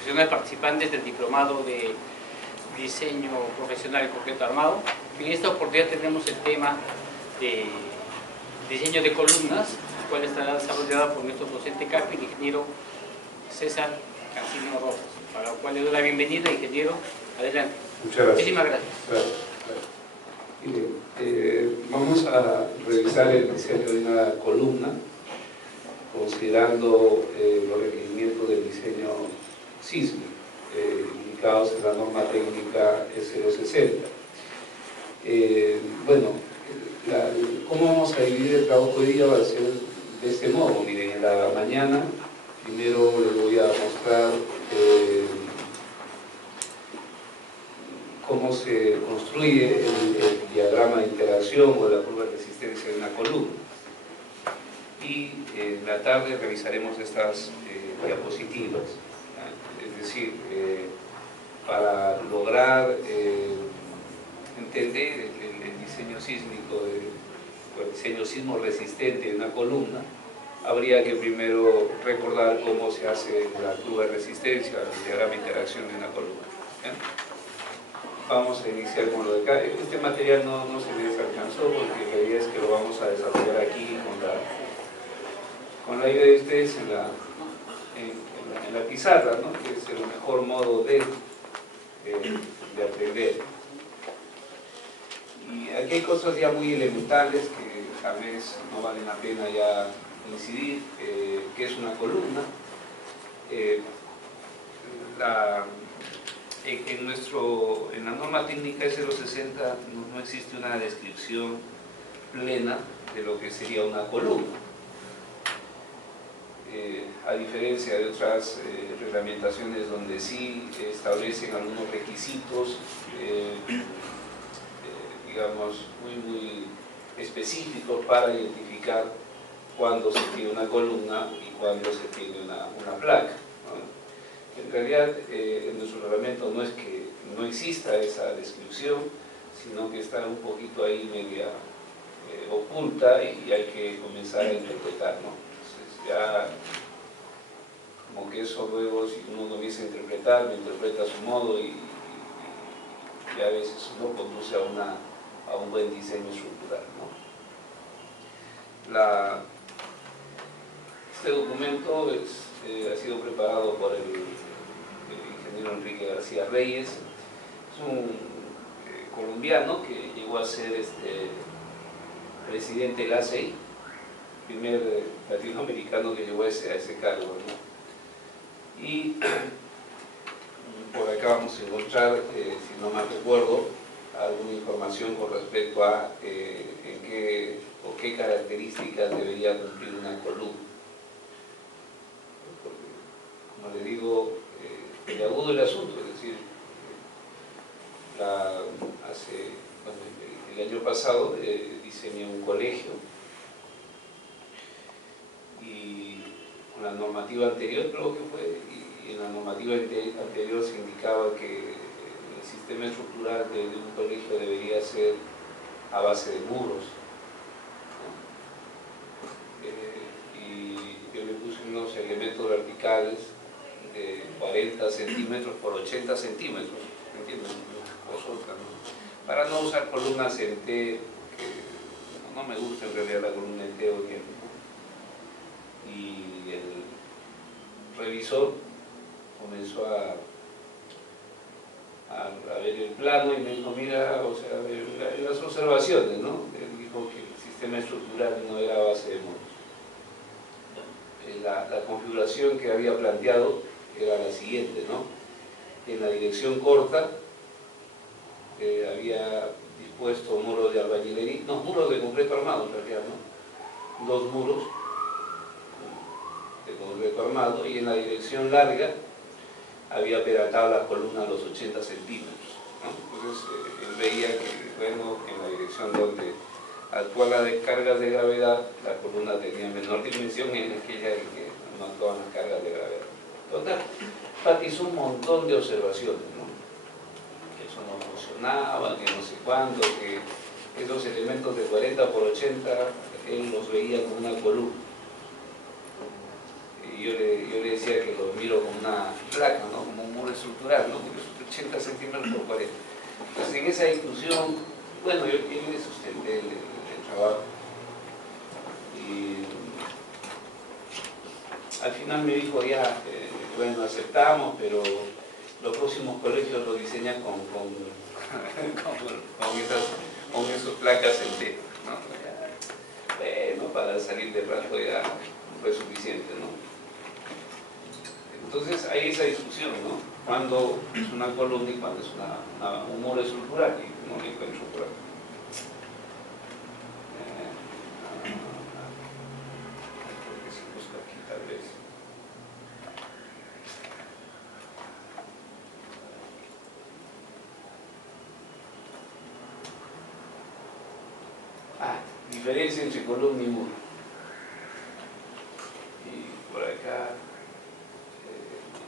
profesionales participantes del diplomado de diseño profesional en concreto armado. En esta oportunidad tenemos el tema de diseño de columnas, el cual estará desarrollada por nuestro docente CAPI, el ingeniero César Cancino Rojas, para lo cual le doy la bienvenida, ingeniero. Adelante. Muchas gracias. Muchísimas gracias. Vamos a revisar el diseño de una columna considerando los requerimientos del diseño sísmico indicados en la norma técnica S060. ¿Cómo vamos a dividir el trabajo de día? Va a ser de este modo. Miren, en la mañana primero les voy a mostrar cómo se construye el diagrama de interacción o la curva de resistencia de una columna. Y en la tarde revisaremos estas diapositivas. Es decir, para lograr entender el diseño sísmico, o el diseño sismo resistente de una columna, habría que primero recordar cómo se hace la curva de resistencia, el diagrama de interacción de una columna. ¿Bien? Vamos a iniciar con lo de acá. Este material no se les alcanzó porque la idea es que lo vamos a desarrollar aquí con la idea de ustedes en la pizarra, ¿no? Que es el mejor modo de aprender. Y aquí hay cosas ya muy elementales que tal vez no valen la pena ya incidir, que es una columna. En la norma técnica S060 no existe una descripción plena de lo que sería una columna. A diferencia de otras reglamentaciones donde sí establecen algunos requisitos, digamos, muy específicos para identificar cuándo se tiene una columna y cuándo se tiene una placa, ¿no? En realidad, en nuestro reglamento no es que no exista esa descripción, sino que está un poquito ahí media oculta y hay que comenzar a interpretar, ¿no? Entonces ya, como que eso luego, si uno lo comienza a interpretar, lo interpreta a su modo y a veces no conduce a un buen diseño estructural, ¿no? Este documento ha sido preparado por el ingeniero Enrique García Reyes. Es un colombiano que llegó a ser presidente del ACEI, primer latinoamericano que llegó a ese cargo, ¿no? Y por acá vamos a encontrar, si no mal recuerdo, alguna información con respecto a qué características debería cumplir una columna. Como le digo, el agudo del asunto, es decir, el año pasado diseñé un colegio y con la normativa anterior, creo que fue, y en la normativa anterior se indicaba que el sistema estructural de un colegio debería ser a base de muros, ¿no? Y yo le puse unos elementos verticales de 40 centímetros por 80 centímetros, ¿me entiendes? Para no usar columnas en T, que no me gusta en realidad la columna en T hoy en día. Y el revisor comenzó a ver el plano y me dijo, mira, o sea, las observaciones, ¿no? Él dijo que el sistema estructural no era a base de muros. La configuración que había planteado era la siguiente, ¿no? En la dirección corta había dispuesto muros de albañilería, no, muros de concreto armado en realidad, ¿no? Dos muros de concreto armado, y en la dirección larga había peratado la columna a los 80 centímetros, ¿no? Entonces él veía que, bueno, en la dirección donde actúan las cargas de gravedad, la columna tenía menor dimensión en aquella en que no actuaban las cargas de gravedad. Total, hizo un montón de observaciones, ¿no? Que eso no funcionaba, que no sé cuánto, que esos elementos de 40 por 80 él los veía como una columna. Y yo le decía que los miro como una placa, ¿no? Como estructural, ¿no? Porque es 80 centímetros por 40. Entonces, en esa discusión, bueno, yo le sustenté el trabajo. Y al final me dijo ya, bueno, aceptamos, pero los próximos colegios lo diseñan con esas placas en T, ¿no? Bueno, para salir de rato ya fue suficiente, ¿no? Entonces hay esa discusión, ¿no? Cuando es una columna y cuando es un muro estructural, y no le encuentro por acá. Porque si busco aquí tal vez. Diferencia entre columna y muro. Y por acá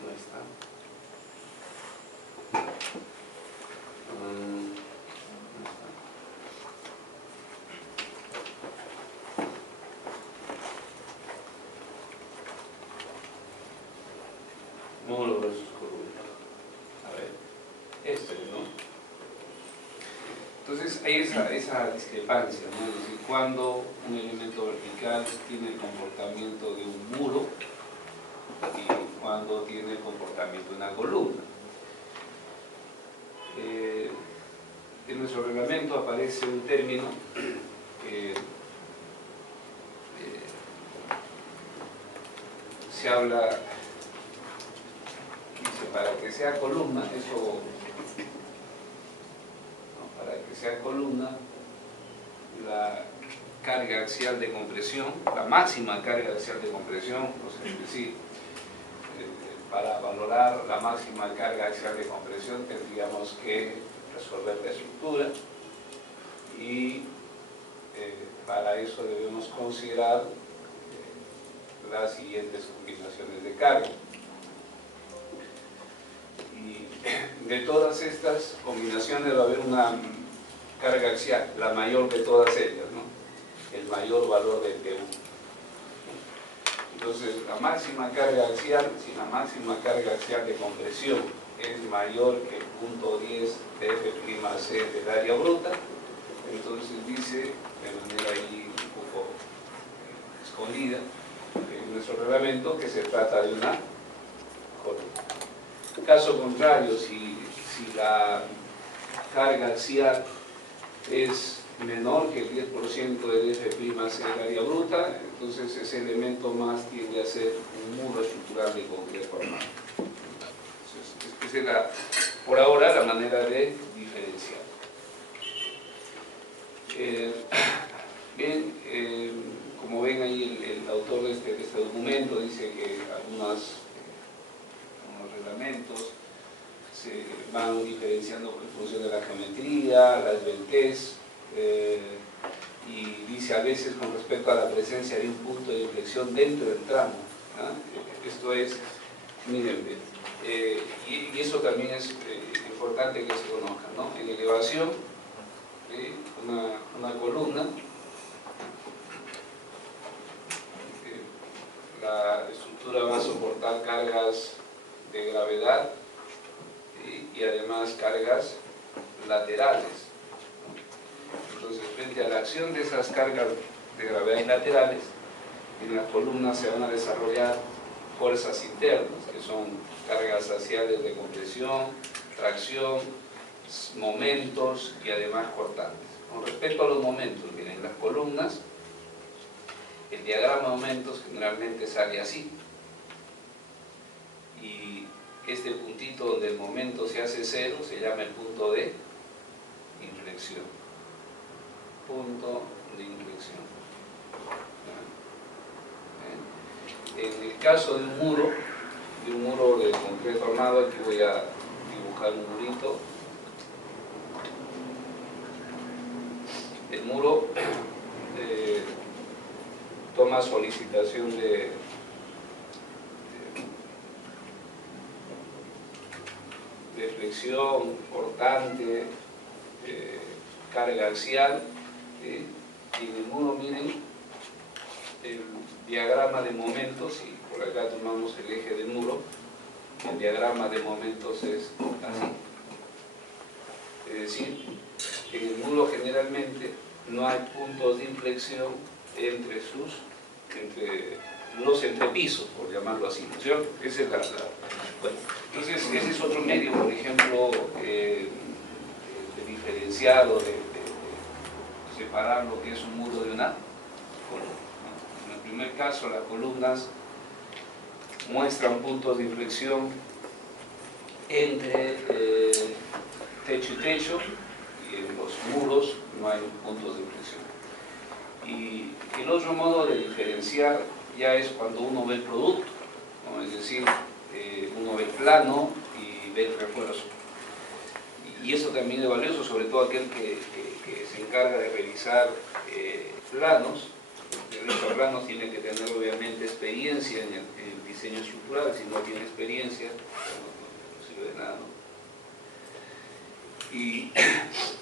no está. No está. Muro versus columna. A ver, ¿no? Entonces hay esa discrepancia, ¿no? Es decir, cuando un elemento vertical tiene el comportamiento de un muro y cuando tiene el comportamiento de una columna. En nuestro reglamento aparece un término que se habla, dice, para que sea columna, para que sea columna, la carga axial de compresión, la máxima carga axial de compresión, es decir, para valorar la máxima carga axial de compresión tendríamos que resolver la estructura y para eso debemos considerar las siguientes combinaciones de carga. Y de todas estas combinaciones va a haber una carga axial, la mayor de todas ellas, ¿no? El mayor valor del P1. Entonces, la máxima carga axial, si la máxima carga axial de compresión es mayor que el punto 10 de F'C del área bruta, entonces dice, de manera ahí un poco escondida, en nuestro reglamento, que se trata de una columna. Caso contrario, si la carga axial es menor que el 10% del F'C del área bruta, entonces ese elemento más tiende a ser un muro estructural de concreto armado. Esa es por ahora la manera de diferenciar. Bien, como ven ahí el autor de este documento dice que algunos reglamentos se van diferenciando en función de la geometría, la esbeltez, y dice a veces con respecto a la presencia de un punto de inflexión dentro del tramo, ¿no? Esto es, miren, y eso también es importante que se conozca, ¿no? En elevación, una columna, la estructura va a soportar cargas de gravedad y además cargas laterales. Entonces, frente a la acción de esas cargas de gravedad laterales, en las columnas se van a desarrollar fuerzas internas, que son cargas axiales de compresión, tracción, momentos y además cortantes. Con respecto a los momentos, miren, en las columnas, el diagrama de momentos generalmente sale así. Y este puntito donde el momento se hace cero se llama el punto de inflexión. Punto de inflexión. En el caso de un muro de concreto armado, aquí voy a dibujar un murito. El muro toma solicitación de flexión, cortante, carga axial, y en el muro miren el diagrama de momentos, y por acá tomamos el eje del muro. El diagrama de momentos es así. Es decir, en el muro generalmente no hay puntos de inflexión entre los entrepisos, por llamarlo así, ¿no es cierto? Esa es bueno, entonces ese es otro medio, por ejemplo, de diferenciar o de separar lo que es un muro de una columna, ¿no? En el primer caso, las columnas muestran puntos de inflexión entre techo y techo, y en los muros no hay puntos de inflexión. Y el otro modo de diferenciar ya es cuando uno ve el producto, ¿no? Es decir, uno ve el plano y ve el refuerzo. Y eso también es valioso, sobre todo aquel que se encarga de revisar planos. El revisor de planos tiene que tener obviamente experiencia en el diseño estructural. Si no tiene experiencia, no sirve de nada, ¿no? Y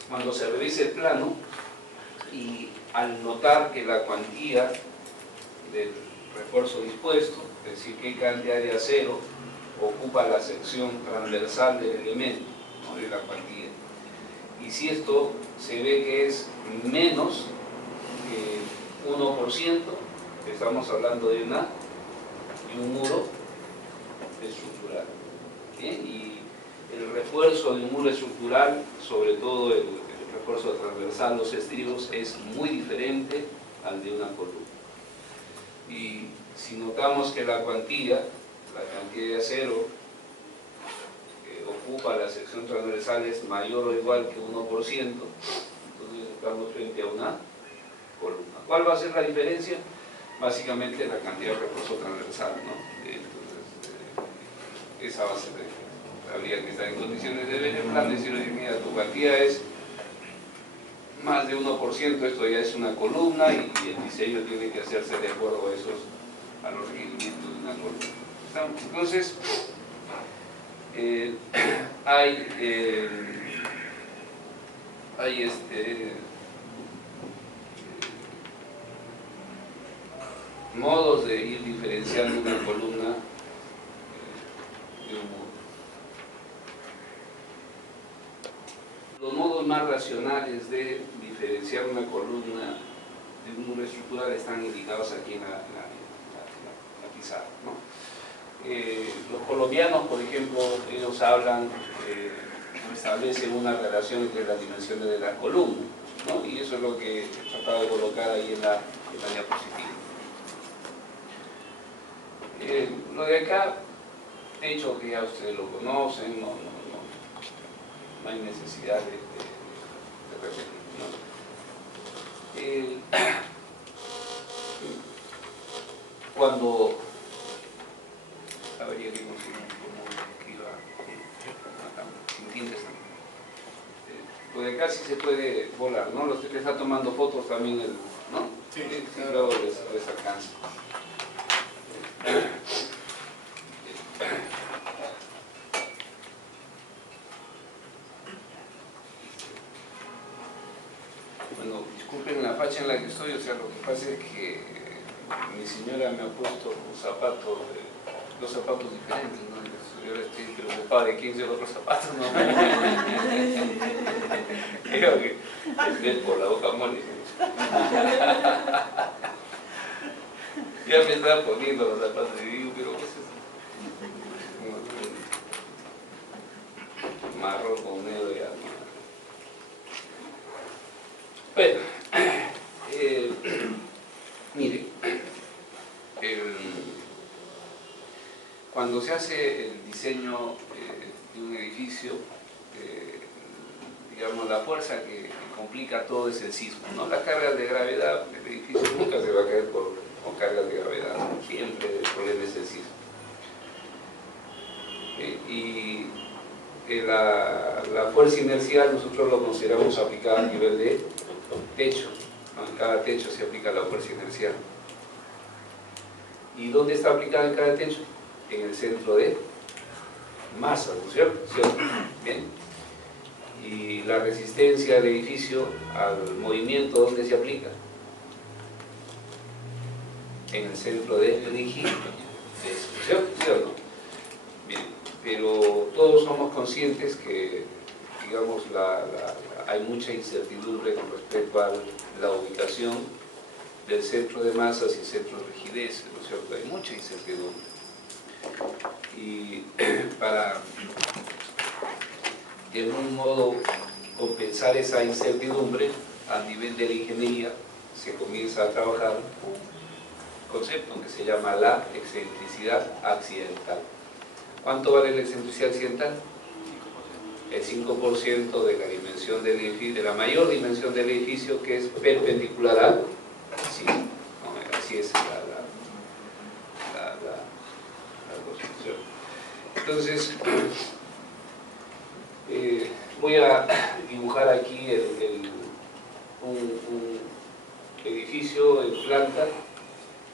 cuando se revisa el plano, y al notar que la cuantía del refuerzo dispuesto, es decir, qué cantidad de acero ocupa la sección transversal del elemento, ¿no?, de la cuantía, y si esto se ve que es menos que 1%, estamos hablando de un muro estructural. ¿Bien? Y el refuerzo de un muro estructural, sobre todo el refuerzo transversal, los estribos, es muy diferente al de una columna. Y si notamos que la cantidad de acero que ocupa la sección transversal es mayor o igual que 1%, entonces estamos frente a una columna. ¿Cuál va a ser la diferencia? Básicamente la cantidad de refuerzo transversal, ¿no? Entonces, esa va a ser la diferencia. Habría que estar en condiciones de ver el plan, decir, oye, mira, tu cantidad es más de 1%, esto ya es una columna y el diseño tiene que hacerse de acuerdo a los requerimientos de una columna. Entonces, hay modos de ir diferenciando una columna de un muro. Los modos más racionales de diferenciar una columna de un muro estructural están indicados aquí en la pizarra, ¿no? Los colombianos, por ejemplo, ellos hablan, establecen una relación entre las dimensiones de las columnas, ¿no? Y eso es lo que he tratado de colocar ahí en la diapositiva. Lo de acá, de hecho, que ya ustedes lo conocen, no hay necesidad de repetir, ¿no? Cuando habría que conseguir como que iba acá, sin tintes también. Lo de acá sí se puede volar, ¿no? Los que está tomando fotos también, ¿no? Sí, luego les alcanza. Bueno, disculpen la facha en la que estoy, o sea, lo que pasa es que mi señora me ha puesto los zapatos diferentes, ¿no? Yo estoy preocupado de quién se los otros zapatos, ¿no? Creo que es por la boca mole. Ya me están poniendo los zapatos y digo, pero ¿qué es eso? Marrón con negro ya. Bueno, mire, cuando se hace el diseño de un edificio, digamos, la fuerza que complica todo es el sismo, ¿no? Las cargas de gravedad, el edificio nunca se va a caer con cargas de gravedad, ¿no? Siempre el problema es el sismo. Y la fuerza inercial nosotros lo consideramos aplicada a nivel de techo, ¿no? En cada techo se aplica la fuerza inercial. ¿Y dónde está aplicada en cada techo? En el centro de masa, ¿no es cierto? Bien. Y la resistencia del edificio al movimiento, ¿dónde se aplica? En el centro de rigidez, ¿cierto? ¿Sí o no? Bien. pero todos somos conscientes que, digamos, hay mucha incertidumbre con respecto a la ubicación del centro de masas y centro de rigidez, ¿no es cierto? Hay mucha incertidumbre. Y para, de algún modo, compensar esa incertidumbre, a nivel de la ingeniería, se comienza a trabajar un concepto que se llama la excentricidad accidental. ¿Cuánto vale la excentricidad accidental? El 5% de la dimensión del edificio, de la mayor dimensión del edificio, que es perpendicular al sismo. ¿No? Así es la construcción. Entonces, voy a dibujar aquí un edificio en planta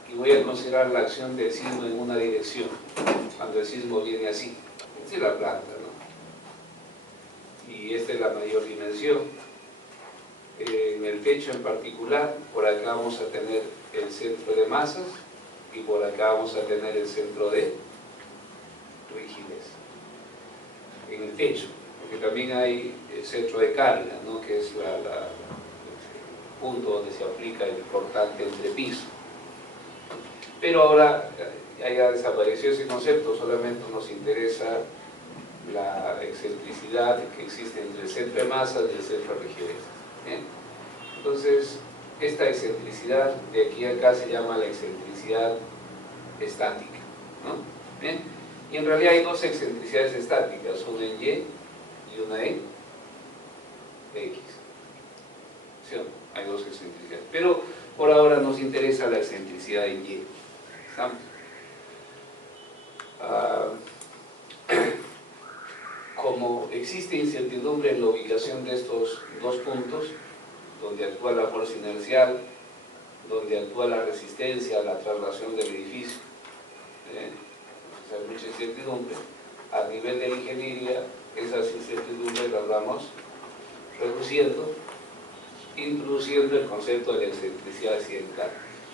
y voy a considerar la acción del sismo en una dirección, cuando el sismo viene así. Esta es la planta, ¿no? Y esta es la mayor dimensión. En el techo en particular, por acá vamos a tener el centro de masas y por acá vamos a tener el centro de rigidez. En el techo, porque también hay el centro de carga, ¿no? Que es el punto donde se aplica el portante entrepiso. Pero ahora haya desaparecido ese concepto, solamente nos interesa la excentricidad que existe entre el centro de masas y el centro de rigidez. Entonces, esta excentricidad de aquí a acá se llama la excentricidad estática, ¿no? Y en realidad hay dos excentricidades estáticas, una en Y y una en X. ¿Sí? Hay dos excentricidades, pero por ahora nos interesa la excentricidad en Y. ¿Estamos? Como existe incertidumbre en la ubicación de estos dos puntos, donde actúa la fuerza inercial, donde actúa la resistencia a la traslación del edificio, o sea, hay mucha incertidumbre, a nivel de la ingeniería, esas incertidumbres las vamos reduciendo, introduciendo el concepto de la excentricidad accidental,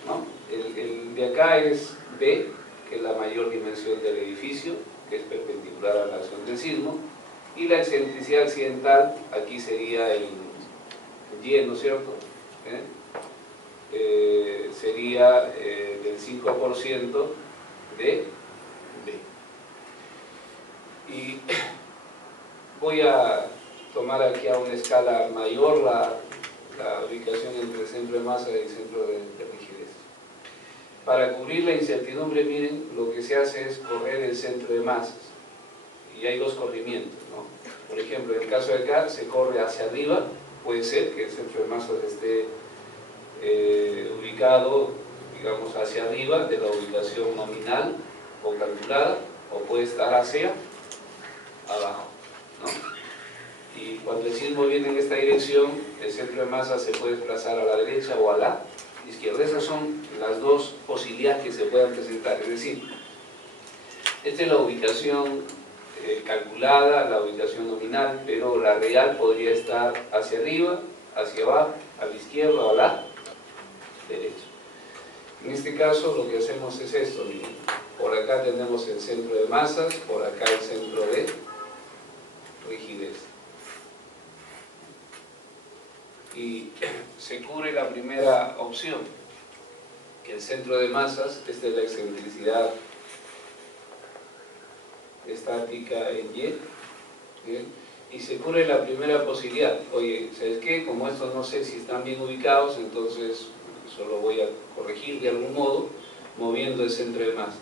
¿no? El de acá es B, que es la mayor dimensión del edificio, que es perpendicular a la acción del sismo, y la excentricidad accidental, aquí sería el Y, ¿no es cierto? Sería del 5% de B. Y voy a tomar aquí a una escala mayor la ubicación entre el centro de masa y el centro de rigidez. Para cubrir la incertidumbre, miren, lo que se hace es correr el centro de masas. Y hay dos corrimientos, ¿no? Por ejemplo, en el caso de acá, se corre hacia arriba. Puede ser que el centro de masas esté ubicado, digamos, hacia arriba de la ubicación nominal o calculada, o puede estar hacia abajo, ¿no? Y cuando el sismo viene en esta dirección, el centro de masa se puede desplazar a la derecha o a la izquierda. Esas son las dos posibilidades que se puedan presentar. Es decir, esta es la ubicación calculada, la ubicación nominal, pero la real podría estar hacia arriba, hacia abajo, a la izquierda o a la derecha. En este caso lo que hacemos es esto, miren. Por acá tenemos el centro de masas, por acá el centro de rigidez. Y se cubre la primera opción, que el centro de masas, esta es la excentricidad estática en Y, ¿bien? Y se cubre la primera posibilidad. Oye, ¿sabes qué? Como estos no sé si están bien ubicados, entonces solo voy a corregir de algún modo moviendo el centro de masas.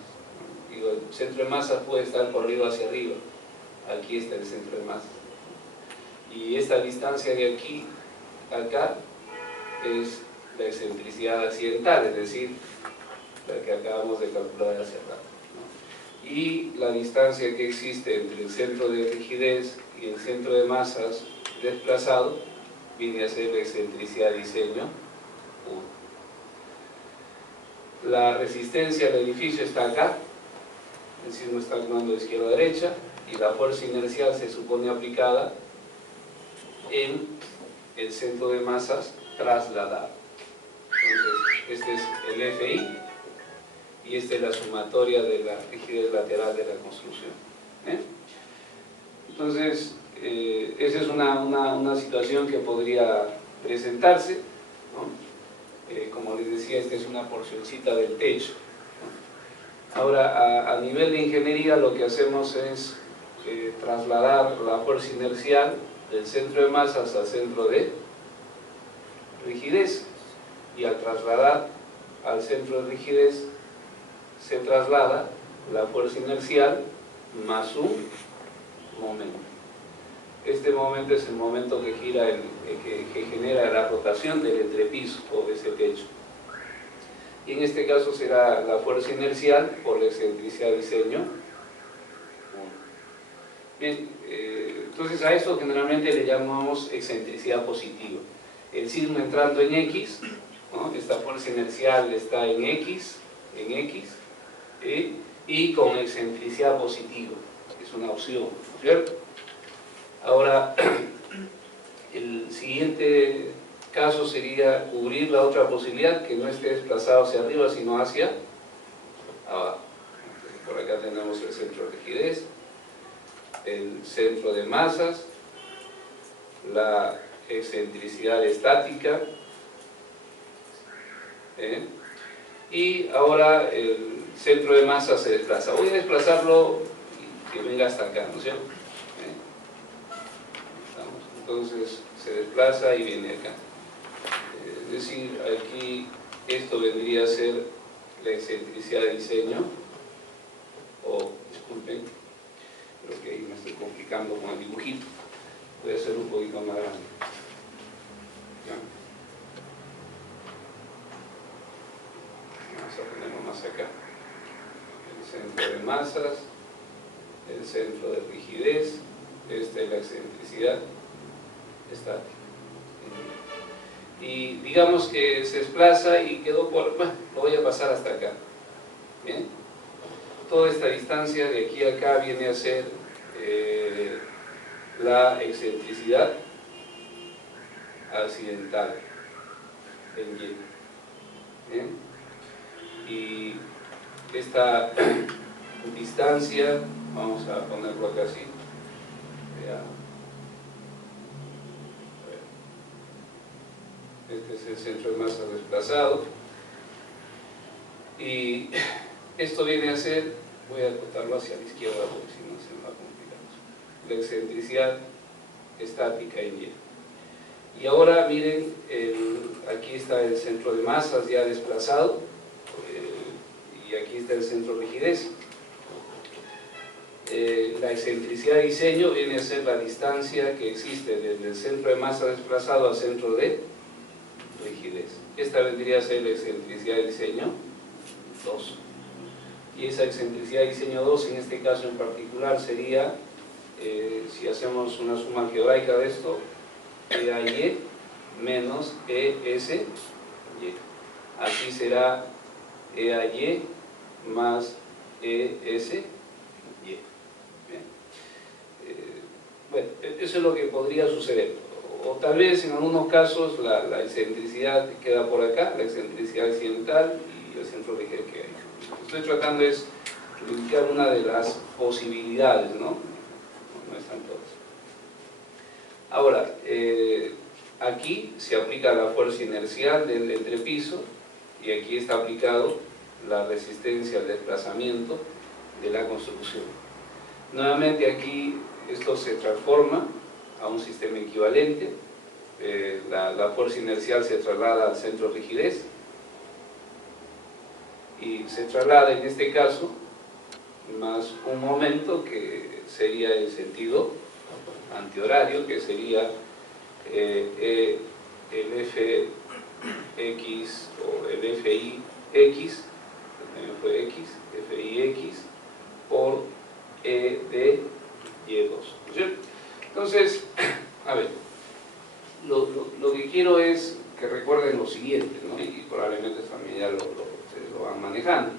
Digo, el centro de masas puede estar corrido hacia arriba. Aquí está el centro de masas. Y esta distancia de aquí a acá es la excentricidad accidental, es decir, la que acabamos de calcular hacia acá. Y la distancia que existe entre el centro de rigidez y el centro de masas desplazado viene a ser la excentricidad de diseño 1. La resistencia al edificio está acá, el sismo está actuando de izquierda a derecha, y la fuerza inercial se supone aplicada en el centro de masas trasladado. Entonces, este es el FI, y esta es la sumatoria de la rigidez lateral de la construcción. Entonces, esa es una situación que podría presentarse, ¿no? Como les decía, esta es una porcioncita del techo, ¿no? Ahora, a nivel de ingeniería, lo que hacemos es trasladar la fuerza inercial del centro de masas al centro de rigidez, y al trasladar al centro de rigidez se traslada la fuerza inercial más un momento. Este momento es el momento que gira, que genera la rotación del entrepiso o de ese techo. Y en este caso será la fuerza inercial por la excentricidad de diseño 1. Bien, entonces a esto generalmente le llamamos excentricidad positiva. El sismo entrando en X, ¿no? Esta fuerza inercial está en X, y con excentricidad positiva. Es una opción, ¿cierto? Ahora, el siguiente caso sería cubrir la otra posibilidad, que no esté desplazado hacia arriba, sino hacia abajo. Por acá tenemos el centro de rigidez, el centro de masas, la excentricidad estática, y ahora el centro de masa se desplaza. Voy a desplazarlo y que venga hasta acá, ¿no es cierto? Entonces se desplaza y viene acá. Es decir, aquí esto vendría a ser la excentricidad de diseño, o, disculpen, creo que ahí me estoy complicando con el dibujito. Voy a hacer un poquito más grande. ¿Ya? Vamos a ponerlo más acá. El centro de masas, el centro de rigidez, esta es la excentricidad estática. Y digamos que se desplaza y quedó por... Bueno, lo voy a pasar hasta acá. ¿Bien? Toda esta distancia de aquí a acá viene a ser la excentricidad accidental en Y. ¿Bien? Y esta distancia, vamos a ponerlo acá así. Este es el centro de masa desplazado. Y esto viene a ser, voy a acotarlo hacia la izquierda porque si no se me va a complicar. La excentricidad estática en Y. Y ahora miren, aquí está el centro de masas ya desplazado, y aquí está el centro de rigidez. La excentricidad de diseño viene a ser la distancia que existe desde el centro de masa desplazado al centro de rigidez. Esta vendría a ser la excentricidad de diseño 2. Y esa excentricidad de diseño 2, en este caso en particular, sería, si hacemos una suma algebraica de esto, EAY menos ESY. Así será EAY más ESY. Bueno, eso es lo que podría suceder. O tal vez en algunos casos la excentricidad queda por acá, la excentricidad accidental y el centro de rigidez que hay. Lo que estoy tratando es indicar una de las posibilidades, ¿no? No están todas. Ahora, aquí se aplica la fuerza inercial del entrepiso y aquí está aplicado la resistencia al desplazamiento de la construcción. Nuevamente aquí esto se transforma a un sistema equivalente. La fuerza inercial se traslada al centro de rigidez y se traslada en este caso más un momento que sería el sentido antihorario, que sería el Fx o el Fix, también fue X, Fix por E de Y2. ¿Sí? Entonces, a ver, lo que quiero es que recuerden lo siguiente, ¿no? Y probablemente también ya ustedes lo van manejando.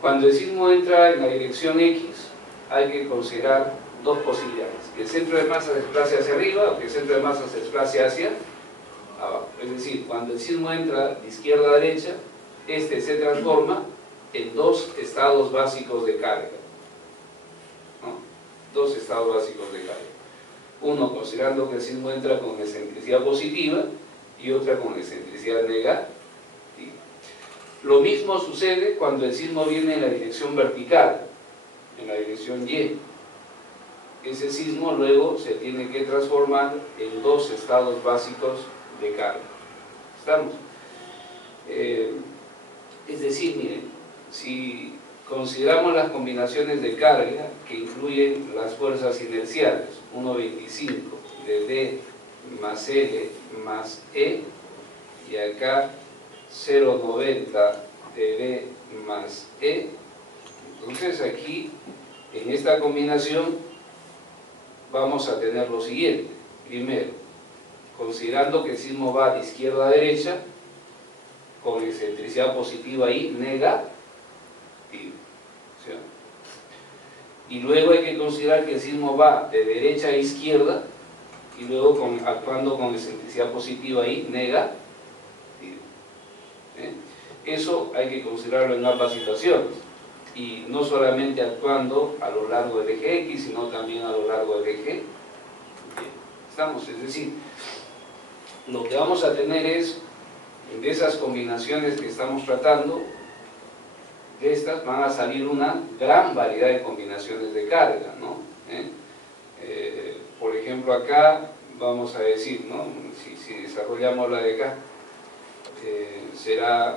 Cuando el sismo entra en la dirección X, hay que considerar dos posibilidades: que el centro de masa se desplace hacia arriba o que el centro de masa se desplace hacia abajo. Es decir, cuando el sismo entra de izquierda a derecha, este se transforma en dos estados básicos de carga, ¿no? dos estados básicos de carga. Uno considerando que el sismo entra con excentricidad positiva y otra con excentricidad negativa. Lo mismo sucede cuando el sismo viene en la dirección vertical, en la dirección Y. Ese sismo luego se tiene que transformar en dos estados básicos de carga. ¿Estamos? Es decir, miren, si consideramos las combinaciones de carga que incluyen las fuerzas inerciales, 1,25 de D más L más E, y acá 0,90 de D más E, entonces aquí, en esta combinación, vamos a tener lo siguiente. Primero, considerando que el sismo va de izquierda a derecha, con excentricidad positiva y negativa. ¿Sí? Y luego hay que considerar que el sismo va de derecha a izquierda, y luego actuando con excentricidad positiva y negativa. Eso hay que considerarlo en ambas situaciones. Y no solamente actuando a lo largo del eje X, sino también a lo largo del eje Y. ¿Estamos? Es decir, lo que vamos a tener es, de esas combinaciones que estamos tratando, de estas van a salir una gran variedad de combinaciones de carga, ¿no? Por ejemplo, acá vamos a decir, ¿no? Si desarrollamos la de acá, será, a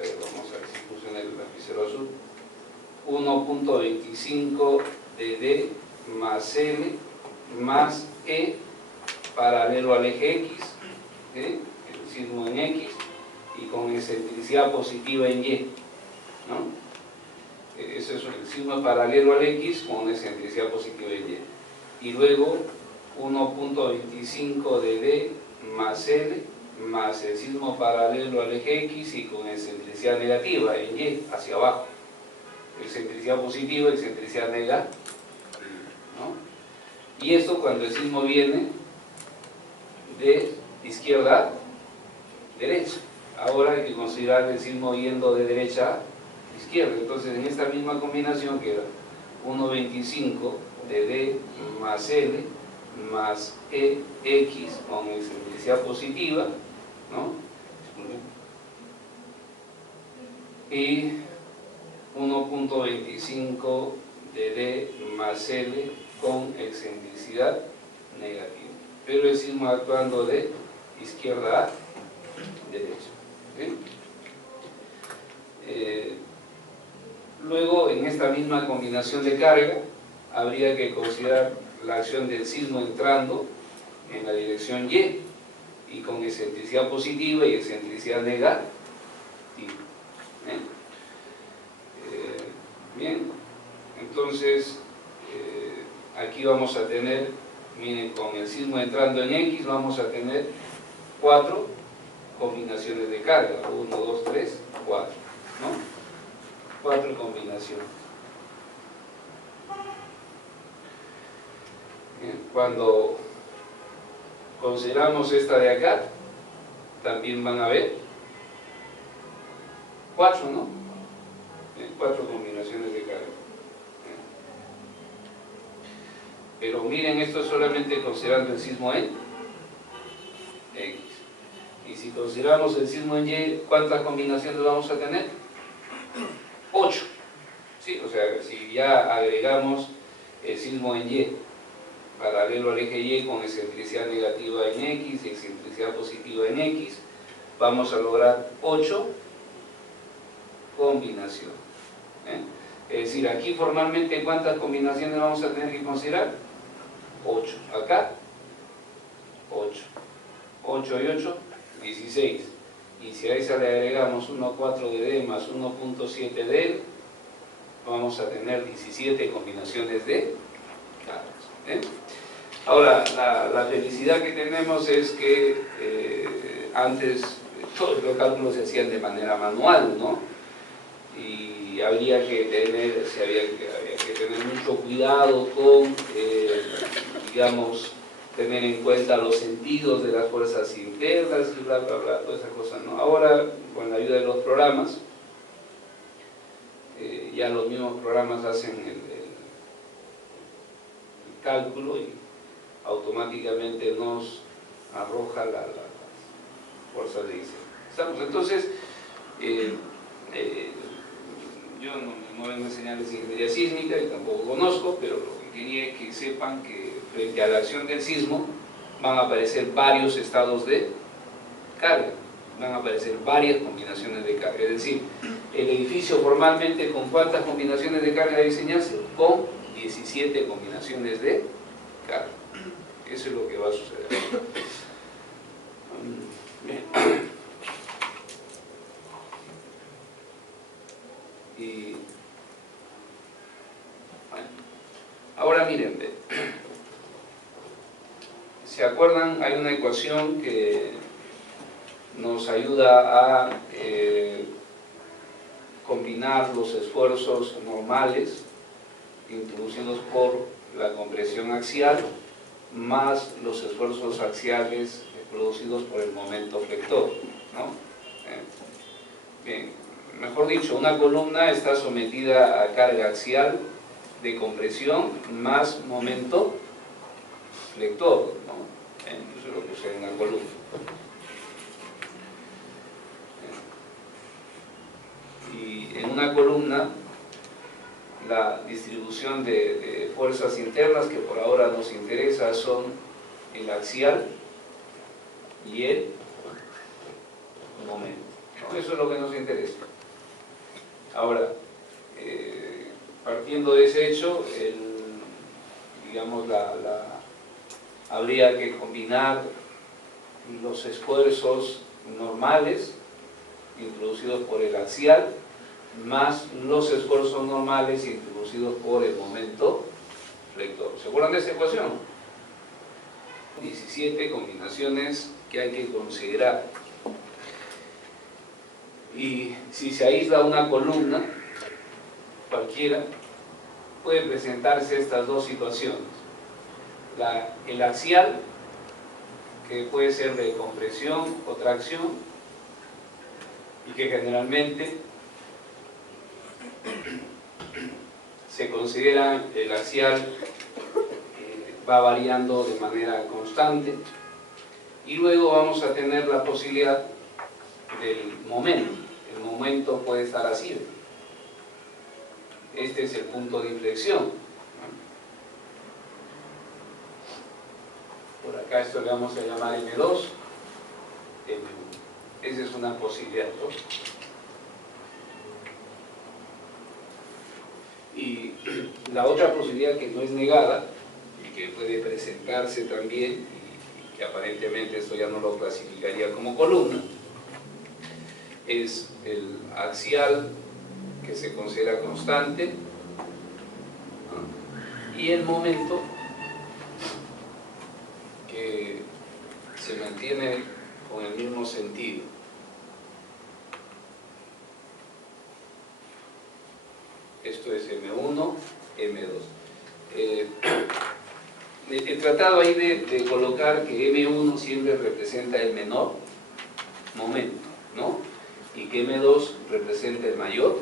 ver, vamos a ver si puse en el lapicero azul, 1,25 de D más L más E paralelo al eje X, el sismo en X, y con excentricidad positiva en Y, ¿no? Eso es el sismo paralelo al X con excentricidad positiva en Y. Y luego 1,25 de D más L más el sismo paralelo al eje X y con excentricidad negativa en Y, hacia abajo. Excentricidad positiva, excentricidad negativa, ¿no? Y esto cuando el sismo viene de izquierda a derecha. Ahora hay que considerar el sismo yendo de derecha a izquierda. Entonces en esta misma combinación queda 1,25 de D más L más EX con excentricidad positiva, ¿no? Y 1,25 de D más L con excentricidad negativa. Pero el sismo actuando de izquierda a derecha. ¿Sí? Luego, en esta misma combinación de carga, habría que considerar la acción del sismo entrando en la dirección Y con excentricidad positiva y excentricidad negativa. Bien, entonces aquí vamos a tener, miren, con el sismo entrando en X vamos a tener 4 combinaciones de carga, 1, 2, 3, 4, ¿no? 4 combinaciones. Bien, cuando consideramos esta de acá, también van a ver 4, ¿no? 4 combinaciones de carga. Pero miren, esto es solamente considerando el sismo en X. Y si consideramos el sismo en Y, ¿cuántas combinaciones vamos a tener? 8. ¿Sí? O sea, si ya agregamos el sismo en Y, paralelo al eje Y con excentricidad negativa en X y excentricidad positiva en X, vamos a lograr 8 combinaciones. Es decir, aquí formalmente, ¿cuántas combinaciones vamos a tener que considerar? 8. Acá, 8. 8 y 8, 16. Y si a esa le agregamos 1,4 de D más 1,7 de L, vamos a tener 17 combinaciones de cargas. Ahora, la felicidad que tenemos es que antes todos los cálculos se hacían de manera manual, ¿no? Y había que tener mucho cuidado con, digamos, tener en cuenta los sentidos de las fuerzas internas y bla, bla, bla, todas esas cosas, ¿no? Ahora, con la ayuda de los programas, ya los mismos programas hacen cálculo y automáticamente nos arroja las fuerzas de diseño. ¿Estamos? Entonces, yo no vengo a enseñarles ingeniería sísmica y tampoco conozco, pero lo que quería es que sepan que frente a la acción del sismo van a aparecer varios estados de carga, van a aparecer varias combinaciones de carga. Es decir, el edificio formalmente, ¿con cuántas combinaciones de carga debe diseñarse? Con 17 combinaciones de carga. Eso es lo que va a suceder. Bien. Y bueno, ahora miren, ¿se acuerdan? Hay una ecuación que nos ayuda a combinar los esfuerzos normales introducidos por la compresión axial más los esfuerzos axiales producidos por el momento flector, ¿no? Bien, mejor dicho, una columna está sometida a carga axial de compresión más momento flector, ¿no? Eso es lo que sucede en la columna. Y en una columna, la distribución de fuerzas internas que por ahora nos interesa son el axial y el momento, ¿no? Eso es lo que nos interesa. Ahora, partiendo de ese hecho, digamos, habría que combinar los esfuerzos normales introducidos por el axial más los esfuerzos normales introducidos por el momento flector. ¿Se acuerdan de esa ecuación? 17 combinaciones que hay que considerar. Y si se aísla una columna, cualquiera, puede presentarse estas dos situaciones. El axial, que puede ser de compresión o tracción, y que generalmente se considera el axial va variando de manera constante, y luego vamos a tener la posibilidad del momento. El momento puede estar así. Este es el punto de inflexión. Por acá esto le vamos a llamar M2, M1. Esa es una posibilidad, ¿no? Y la otra posibilidad que no es negada y que puede presentarse también, y que aparentemente esto ya no lo clasificaría como columna, es el axial, que se considera constante, ¿no? Y el momento, que se mantiene con el mismo sentido. Esto es M1, M2. He tratado ahí de colocar que M1 siempre representa el menor momento, ¿no? Y que M2 representa el mayor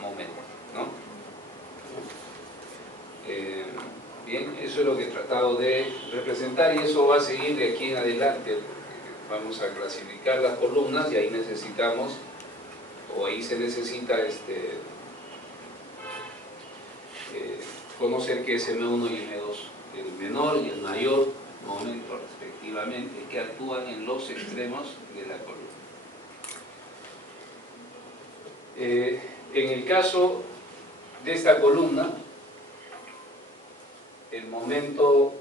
momento, ¿no? Bien, eso es lo que he tratado de representar, y eso va a seguir de aquí en adelante. Vamos a clasificar las columnas y ahí necesitamos, o ahí se necesita conocer qué es M1 y M2, el menor y el mayor momento respectivamente, que actúan en los extremos de la columna. En el caso de esta columna, el momento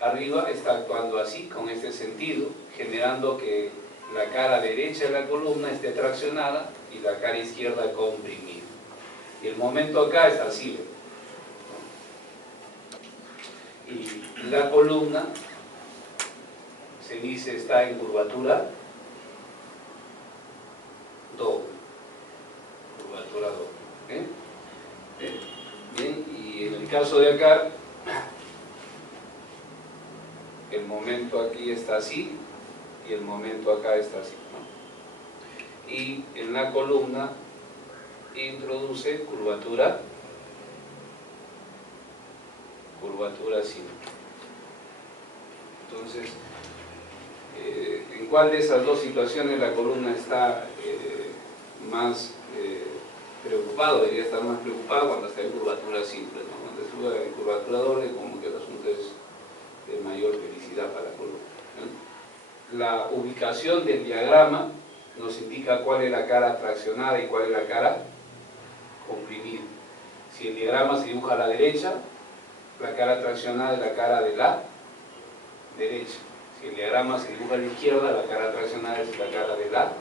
arriba está actuando así, con este sentido, generando que la cara derecha de la columna esté traccionada y la cara izquierda comprimida. Y el momento acá está así. Y la columna, se dice, está en curvatura doble. Curvatura doble. Bien, y en el caso de acá, el momento aquí está así y el momento acá está así, ¿no? Y en la columna introduce curvatura curvatura simple. Entonces, ¿en cuál de esas dos situaciones la columna está más preocupado? Debería estar más preocupado cuando está en curvatura simple, ¿no? Cuando está en curvatura doble, como que el asunto es de mayor felicidad para la columna, ¿no? La ubicación del diagrama nos indica cuál es la cara traccionada y cuál es la cara comprimida. Si el diagrama se dibuja a la derecha, la cara traccionada es la cara de la derecha. Si el diagrama se dibuja a la izquierda, la cara traccionada es la cara de la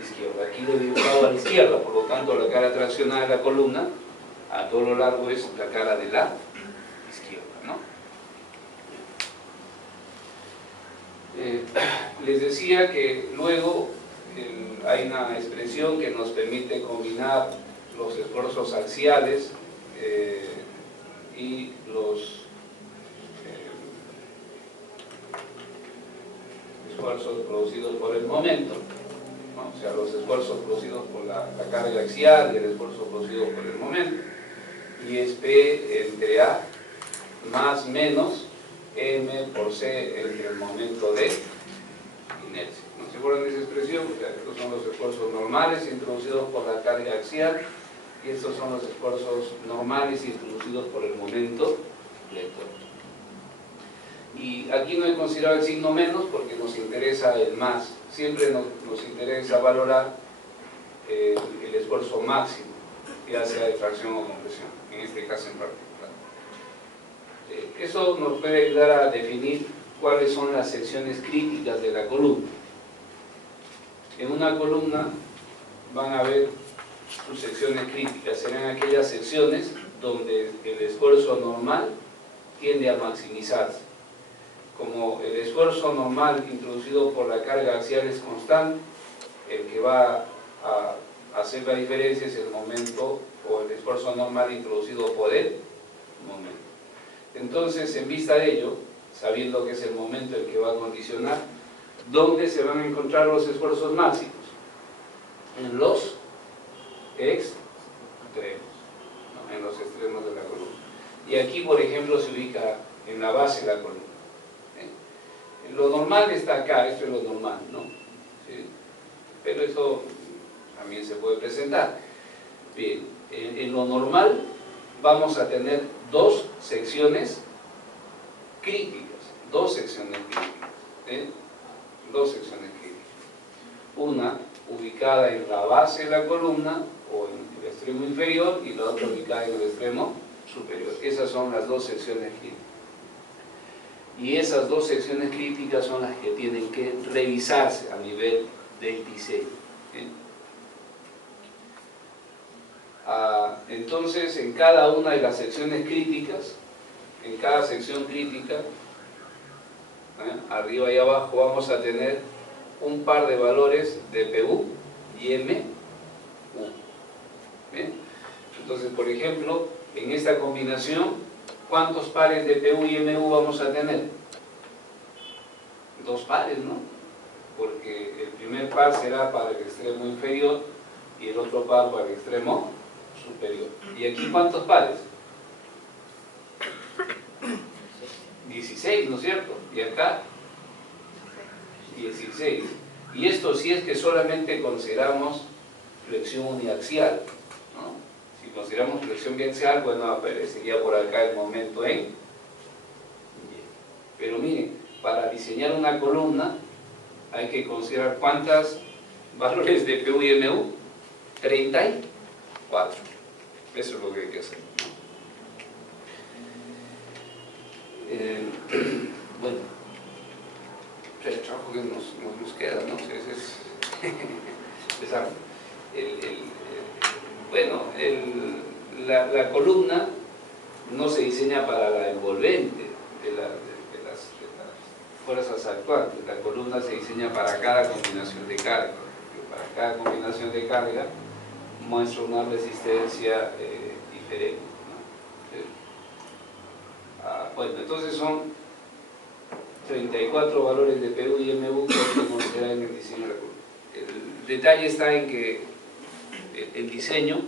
izquierda. Aquí lo he dibujado a la izquierda, por lo tanto la cara traccionada de la columna a todo lo largo es la cara de la izquierda, ¿no? Les decía que luego hay una expresión que nos permite combinar los esfuerzos axiales y los esfuerzos producidos por el momento, ¿no? O sea, los esfuerzos producidos por la carga axial y el esfuerzo producido por el momento, y es P entre A más menos M por C entre el momento de inercia. ¿No se acuerdan de esa expresión? O sea, estos son los esfuerzos normales introducidos por la carga axial y estos son los esfuerzos normales introducidos por el momento vector. Y aquí no he considerado el signo menos porque nos interesa el más. Siempre nos interesa valorar el esfuerzo máximo, ya sea de tracción o compresión, en este caso en particular. Eso nos puede ayudar a definir cuáles son las secciones críticas de la columna. En una columna van a haber sus secciones críticas, serán aquellas secciones donde el esfuerzo normal tiende a maximizarse. Como el esfuerzo normal introducido por la carga axial es constante, el que va a hacer la diferencia es el momento o el esfuerzo normal introducido por el momento. Entonces, en vista de ello, sabiendo que es el momento el que va a condicionar, ¿dónde se van a encontrar los esfuerzos máximos? En los extremos, ¿no? En los extremos de la columna. Y aquí, por ejemplo, se ubica en la base de la columna. Lo normal está acá, esto es lo normal, ¿no? ¿Sí? Pero eso también se puede presentar. Bien, en lo normal vamos a tener dos secciones críticas, dos secciones críticas. Una ubicada en la base de la columna o en el extremo inferior y la otra ubicada en el extremo superior. Esas son las dos secciones críticas. Y esas dos secciones críticas son las que tienen que revisarse a nivel del diseño. Entonces, en cada una de las secciones críticas, en cada sección crítica, arriba y abajo vamos a tener un par de valores de PU y MU. ¿Bien? Entonces, por ejemplo, en esta combinación, ¿cuántos pares de PU y MU vamos a tener? Dos pares, ¿no? Porque el primer par será para el extremo inferior y el otro par para el extremo superior. ¿Y aquí cuántos pares? 16, ¿no es cierto? Y acá 16. Y esto sí es que solamente consideramos flexión uniaxial, ¿no? Si consideramos flexión biaxial, bueno, aparecería por acá el momento en Y. Pero miren, para diseñar una columna hay que considerar ¿cuántos valores de PU y MU? 34. Eso es lo que hay que hacer, ¿no? Bueno, el trabajo que nos queda, ¿no? Bueno, la columna no se diseña para la envolvente de las fuerzas actuantes. La columna se diseña para cada combinación de carga. Para cada combinación de carga muestra una resistencia diferente, ¿no? Bueno, entonces son 34 valores de PU y MU que hay que considerar en el diseño de la columna. El detalle está en que el diseño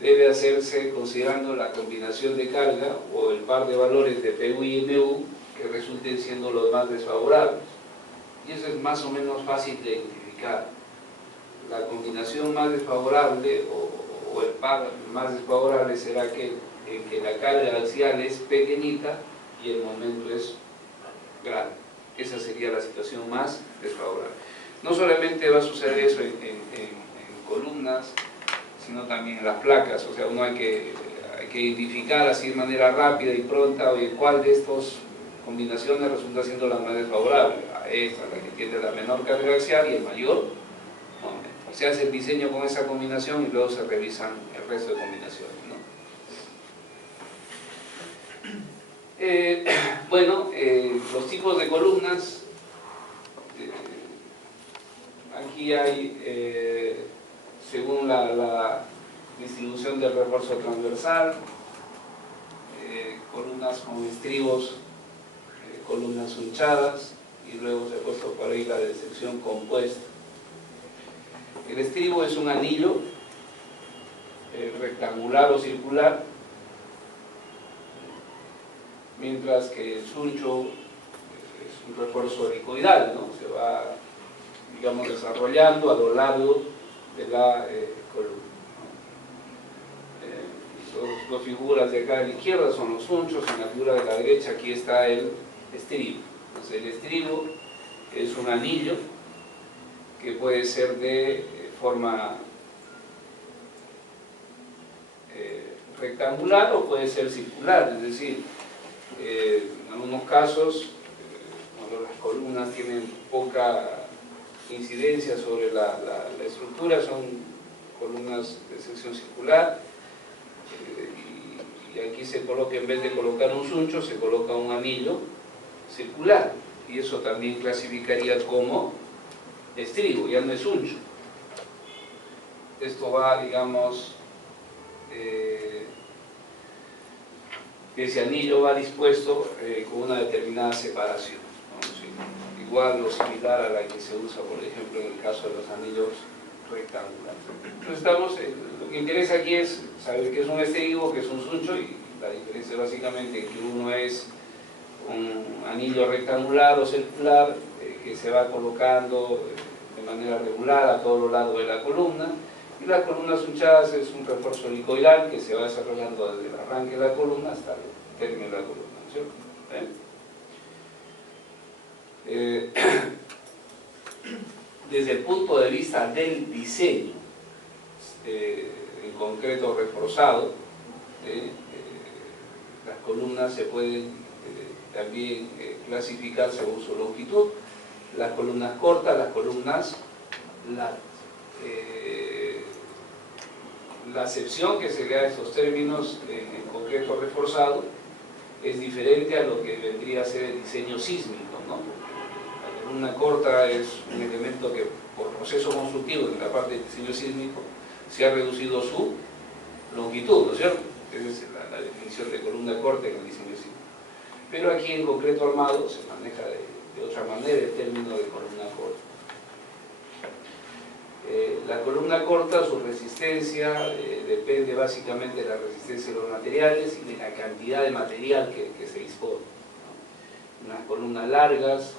debe hacerse considerando la combinación de carga o el par de valores de PU y MU que resulten siendo los más desfavorables. Y eso es más o menos fácil de identificar. La combinación más desfavorable o el par más desfavorable será aquel en que la carga axial es pequeñita y el momento es grande. Esa sería la situación más desfavorable. No solamente va a suceder eso en columnas, sino también en las placas. O sea, uno hay que identificar así de manera rápida y pronta cuál de estas combinaciones resulta siendo la más desfavorable. Esta, la que tiene la menor carga axial y el mayor momento. Se hace el diseño con esa combinación y luego se revisan el resto de combinaciones, ¿no? Bueno, los tipos de columnas, aquí hay, según la distribución del refuerzo transversal, columnas con estribos, columnas hunchadas, y luego se ha puesto por ahí la de sección compuesta. El estribo es un anillo rectangular o circular, mientras que el suncho es un refuerzo helicoidal, ¿no? Se va, digamos, desarrollando a lo largo de la columna. Las dos figuras de acá a la izquierda son los sunchos, en la figura de la derecha aquí está el estribo. Entonces el estribo es un anillo que puede ser de forma rectangular o puede ser circular, es decir, en algunos casos, cuando las columnas tienen poca incidencia sobre la estructura, son columnas de sección circular, y aquí se coloca, en vez de colocar un suncho, se coloca un anillo circular, y eso también clasificaría como estribo, ya no es suncho. Esto va, digamos, ese anillo va dispuesto con una determinada separación, ¿no? Sí, igual o similar a la que se usa, por ejemplo, en el caso de los anillos rectangulares. Entonces lo que interesa aquí es saber qué es un estribo, qué es un suncho, y la diferencia básicamente es que uno es un anillo rectangular o circular que se va colocando de manera regular a todos los lados de la columna, y las columnas hunchadas es un refuerzo helicoidal que se va desarrollando desde el arranque de la columna hasta el término de la columna, ¿cierto? Desde el punto de vista del diseño, en concreto reforzado, las columnas se pueden también clasificar según su longitud, las columnas cortas, las columnas largas. La acepción que se le da a estos términos en concreto reforzado es diferente a lo que vendría a ser el diseño sísmico, ¿no? La columna corta es un elemento que por proceso constructivo en la parte del diseño sísmico se ha reducido su longitud, ¿no es cierto? Esa es la definición de columna corta en el diseño sísmico. Pero aquí en concreto armado se maneja de otra manera el término de columna corta. La columna corta, su resistencia depende básicamente de la resistencia de los materiales y de la cantidad de material que se dispone, ¿no? Unas columnas largas,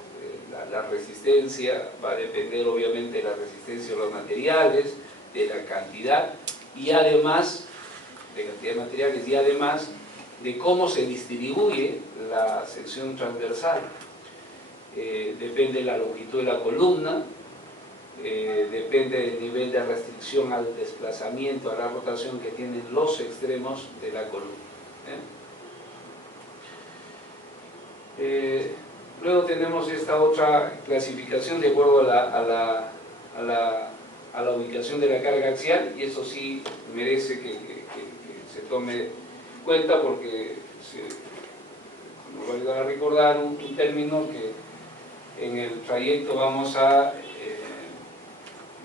la resistencia va a depender obviamente de la resistencia de los materiales, de la cantidad y además de materiales y además de cómo se distribuye la sección transversal. Depende de la longitud de la columna, depende del nivel de restricción al desplazamiento, a la rotación que tienen los extremos de la columna. Luego tenemos esta otra clasificación de acuerdo a la ubicación de la carga axial, y eso sí merece que se tome cuenta porque nos va a ayudar a recordar un término que en el trayecto vamos a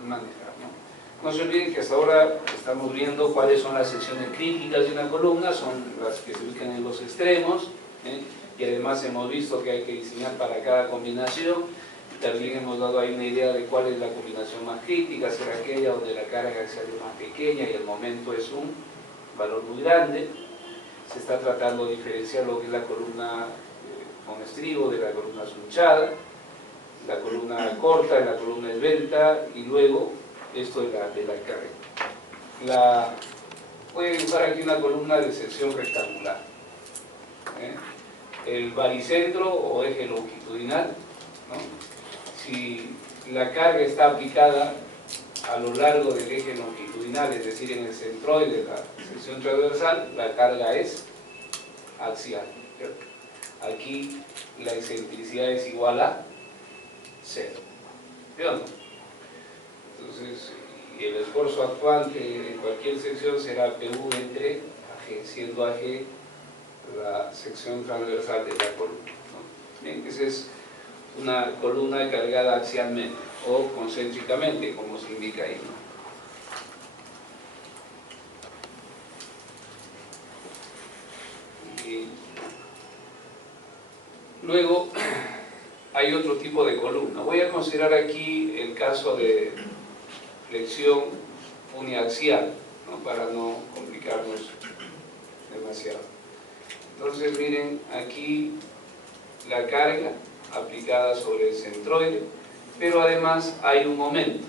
manejar, ¿no? No se olviden que hasta ahora estamos viendo cuáles son las secciones críticas de una columna, son las que se ubican en los extremos, y además hemos visto que hay que diseñar para cada combinación. También hemos dado ahí una idea de cuál es la combinación más crítica, será aquella donde la carga axial es más pequeña y el momento es un valor muy grande. Se está tratando de diferenciar lo que es la columna con estribo de la columna sunchada, la columna corta de la columna esbelta, y luego esto de la carga. Voy a dibujar aquí una columna de sección rectangular. El baricentro o eje longitudinal, ¿no? Si la carga está aplicada a lo largo del eje longitudinal, es decir, en el centroide de la sección transversal, la carga es axial, ¿cierto? Aquí la excentricidad es igual a 0, ¿cierto? Entonces, y el esfuerzo actuante en cualquier sección será PU entre AG, siendo AG la sección transversal de la columna, ¿no? Bien, esa es una columna cargada axialmente o concéntricamente, como se indica ahí, ¿no? Y luego hay otro tipo de columna. Voy a considerar aquí el caso de flexión uniaxial, ¿no? Para no complicarnos demasiado. Entonces miren, aquí la carga aplicada sobre el centroide, pero además hay un momento.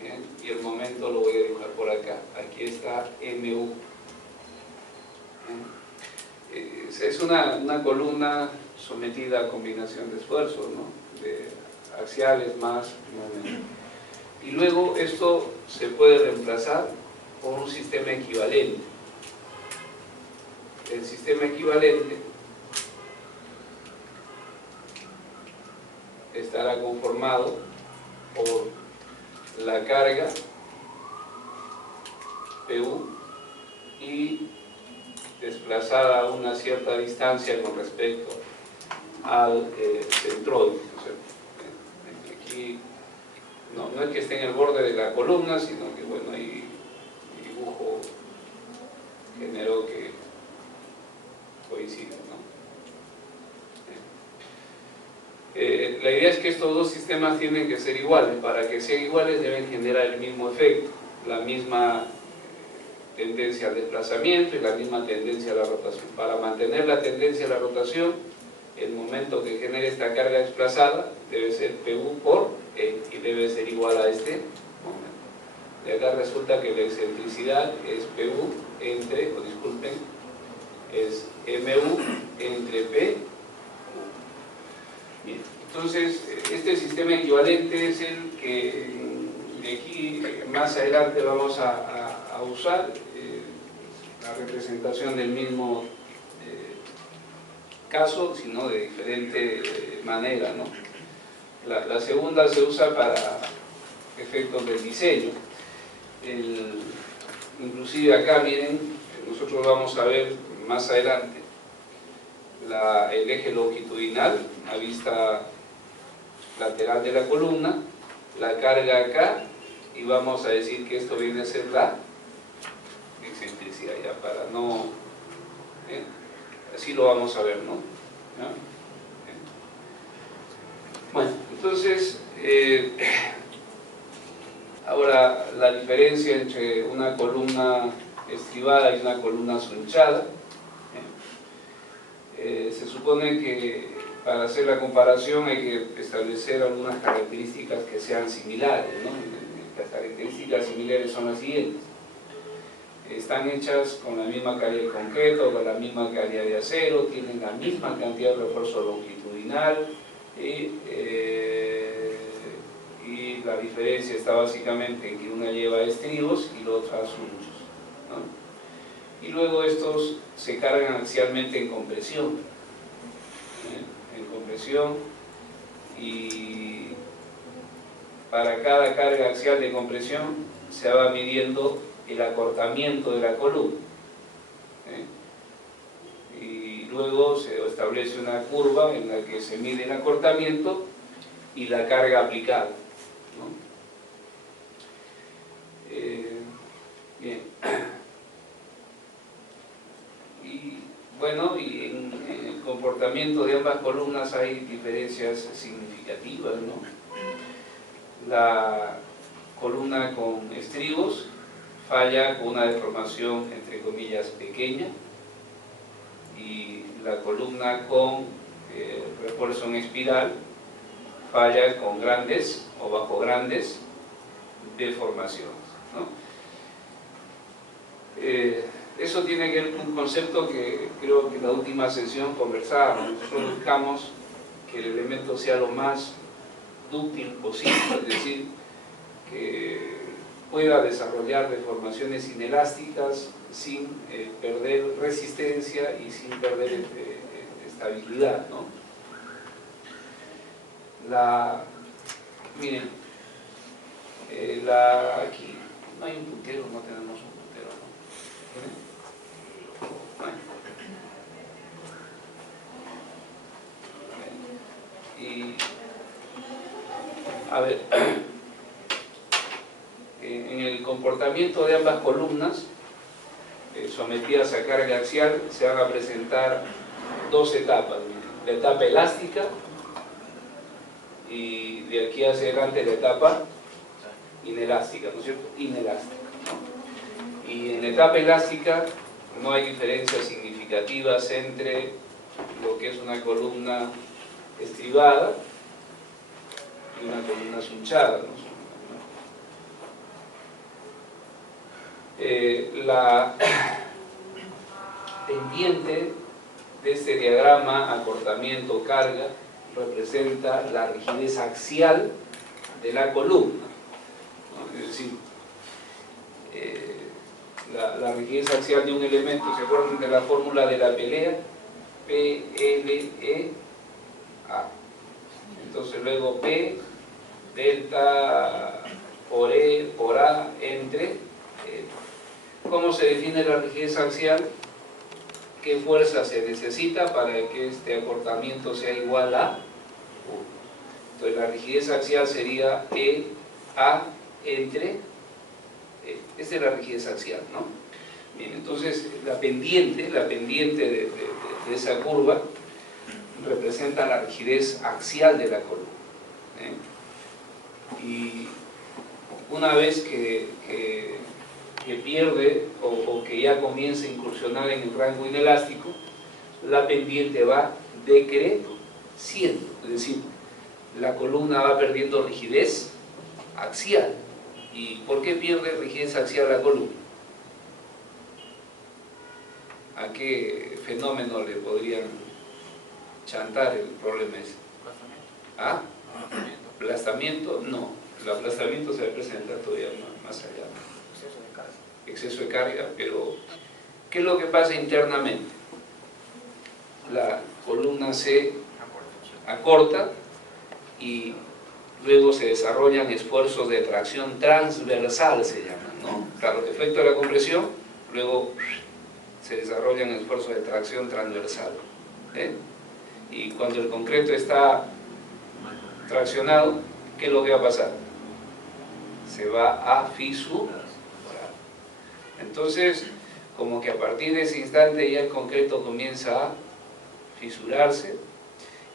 Bien, y el momento lo voy a dibujar por acá. Aquí está MU. Es una columna sometida a combinación de esfuerzos, ¿no? De axiales más momento. Y luego esto se puede reemplazar por un sistema equivalente. El sistema equivalente estará conformado por la carga PU y desplazada a una cierta distancia con respecto al centroide, ¿no? Aquí no es que esté en el borde de la columna, sino que bueno, ahí el dibujo generó que coincide, ¿no? La idea es que estos dos sistemas tienen que ser iguales. Para que sean iguales deben generar el mismo efecto, la misma tendencia al desplazamiento y la misma tendencia a la rotación. Para mantener la tendencia a la rotación, el momento que genere esta carga desplazada debe ser PU por E y debe ser igual a este momento. De acá resulta que la excentricidad es PU entre, o disculpen, es MU entre P. Bien, entonces este sistema equivalente es el que de aquí más adelante vamos a usar, la representación del mismo caso, sino de diferente manera, ¿no? La segunda se usa para efectos del diseño. Inclusive acá, miren, nosotros vamos a ver más adelante el eje longitudinal a vista lateral de la columna, la carga acá, y vamos a decir que esto viene a ser la excentricidad, ya para no... así lo vamos a ver, ¿no? ¿Ya? Bueno, entonces, ahora la diferencia entre una columna estribada y una columna sunchada. Se supone que para hacer la comparación hay que establecer algunas características que sean similares, ¿no? Las características similares son las siguientes. Están hechas con la misma calidad de concreto, con la misma calidad de acero, tienen la misma cantidad de refuerzo longitudinal y la diferencia está básicamente en que una lleva estribos y la otra sunchos, ¿no? Y luego estos se cargan axialmente en compresión, y para cada carga axial de compresión se va midiendo el acortamiento de la columna, y luego se establece una curva en la que se mide el acortamiento y la carga aplicada, ¿no? Bien. Y bueno, y en el comportamiento de ambas columnas hay diferencias significativas, ¿no? La columna con estribos falla con una deformación entre comillas pequeña, y la columna con refuerzo en espiral falla con grandes o bajo grandes deformaciones, ¿no? Eso tiene que ver con un concepto que creo que en la última sesión conversábamos. Nosotros buscamos que el elemento sea lo más dúctil posible, es decir, que pueda desarrollar deformaciones inelásticas sin perder resistencia y sin perder estabilidad, ¿no? Miren, aquí no hay un puntero, no tenemos un puntero, ¿no? Y a ver, en el comportamiento de ambas columnas sometidas a carga axial se van a presentar dos etapas: la etapa elástica y de aquí hacia adelante la etapa inelástica, ¿no es cierto? Inelástica, ¿no? Y en la etapa elástica no hay diferencias significativas entre lo que es una columna estribada y una columna sunchada, ¿no? La pendiente de este diagrama, acortamiento, carga, representa la rigidez axial de la columna, ¿no? Es decir, la rigidez axial de un elemento, ¿se acuerdan de la fórmula de la pelea? PLEA. Entonces luego P, delta por E, por A, entre ¿Cómo se define la rigidez axial? ¿Qué fuerza se necesita para que este acortamiento sea igual a 1? Entonces la rigidez axial sería EA entre E. Esta es la rigidez axial, ¿no? Bien, entonces la pendiente de esa curva representa la rigidez axial de la columna, ¿eh? Y una vez que pierde o que ya comienza a incursionar en el rango inelástico, la pendiente va decreciendo, es decir, la columna va perdiendo rigidez axial. ¿Y por qué pierde rigidez axial la columna? ¿A qué fenómeno le podrían chantar el problema ese? ¿Ah? ¿Aplastamiento? No, el aplastamiento se va a presentar todavía más allá. Exceso de carga, pero ¿qué es lo que pasa internamente? La columna se acorta y luego se desarrollan esfuerzos de tracción transversal, se llaman, ¿no? Claro, efecto de la compresión, luego se desarrollan esfuerzos de tracción transversal, ¿eh? Y cuando el concreto está traccionado, ¿qué es lo que va a pasar? Se va a fisurar. Entonces, como que a partir de ese instante ya el concreto comienza a fisurarse